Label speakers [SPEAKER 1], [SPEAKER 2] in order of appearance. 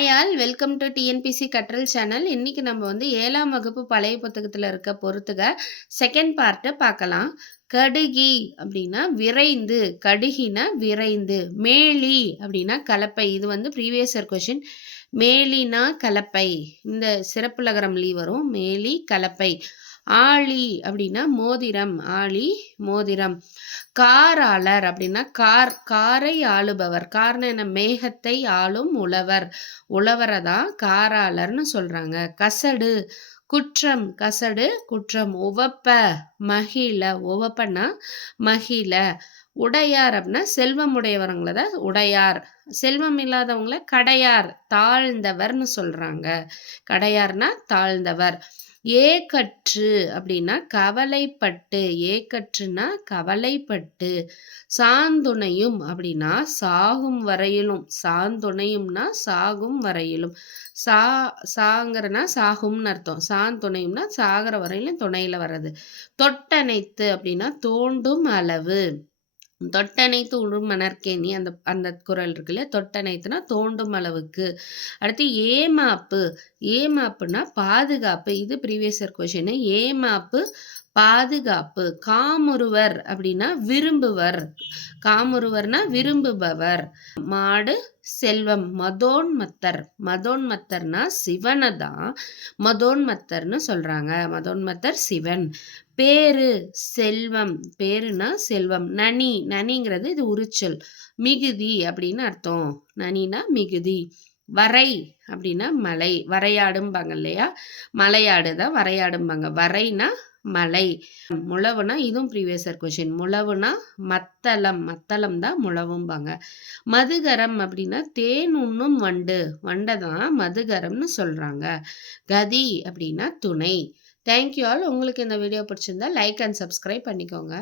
[SPEAKER 1] Hi all welcome to TNPSC Katral channel இன்றைக்கி நம்ம வந்து ஏழாம் வகுப்பு பழைய புத்தகத்தில் இருக்க பொறுத்துக செகண்ட் பார்ட்டை பார்க்கலாம். கடுகி அப்படின்னா விரைந்து கடுகினா விரைந்து மேலி அப்படின்னா கலப்பை. இது வந்து ப்ரீவியஸர் கொஷின் மேலினா கலப்பை. இந்த சிறப்புலகரம் லீ வரும். மேலி கலப்பை. ஆழி அப்படின்னா மோதிரம் ஆழி மோதிரம். காராளர் அப்படின்னா கார் காரை ஆளுபவர். கார்னு என்ன? மேகத்தை ஆளும் உழவர். உழவரை தான் காராளர்னு சொல்றாங்க. கசடு குற்றம். கசடு குற்றம். உவப்ப மகிழ. உவப்பன்னா மகிழ. உடையார் அப்படின்னா செல்வம் உடையவரங்களை தான் உடையார். செல்வம் இல்லாதவங்கள கடையார் தாழ்ந்தவர்னு சொல்றாங்க. கடையார்னா தாழ்ந்தவர். ஏக்கற்று அப்படின்னா கவலைப்பட்டு ஏக்கற்றுனா கவலைப்பட்டு சாந்துணையும் அப்படின்னா சாகும் வரையிலும் சாந்துணையும்னா சாகும் வரையிலும் சா சாங்கிறனா சாகும்னு அர்த்தம் சாந்துணையும்னா சாகிற வரையிலும் துணையில வர்றது. தொட்டணைத்து அப்படின்னா தோண்டும் அளவு. தொட்டனைத்து உழுமணர்கேணி அந்த அந்த குரல் இருக்குல்ல? தொட்டனைத்துனா தோண்டும் அளவுக்கு. அடுத்து ஏமாப்பு. ஏமாப்புனா பாதுகாப்பு. இது ப்ரீவியஸ் இயர் கொஷின் ஏமாப்பு பாதுகாப்பு காமுருவர் அப்படின்னா விரும்புவர். காமுருவர்னா விரும்புபவர். மாடு செல்வம் மதோன்மத்தர். மதோன்மத்தர்னா சிவனை தான் மதோன்மத்தர்னு சொல்றாங்க. மதோன்மத்தர் சிவன். பேரு செல்வம். பேருனா செல்வம். நனி. நனிங்கிறது இது உரிச்சல். மிகுதி அப்படின்னு அர்த்தம். நனினா மிகுதி. வரை அப்படின்னா மலை வரையாடும்பாங்க இல்லையா? மலையாடு தான் வரையாடும்பாங்க. வரைனா மலை. முழவுனா இதுவும் ப்ரீவியஸர் கொஷின் முழவுனா மத்தளம். மத்தளம் தான் முழவும்பாங்க. மதுகரம் அப்படின்னா தேன் உண்ணும் வண்டு. வண்டை தான் மதுகரம்னு சொல்கிறாங்க கதி அப்படின்னா துணை. தேங்க்யூ ஆல் உங்களுக்கு இந்த வீடியோ பிடிச்சிருந்தா லைக் அண்ட் சப்ஸ்கிரைப் பண்ணிக்கோங்க.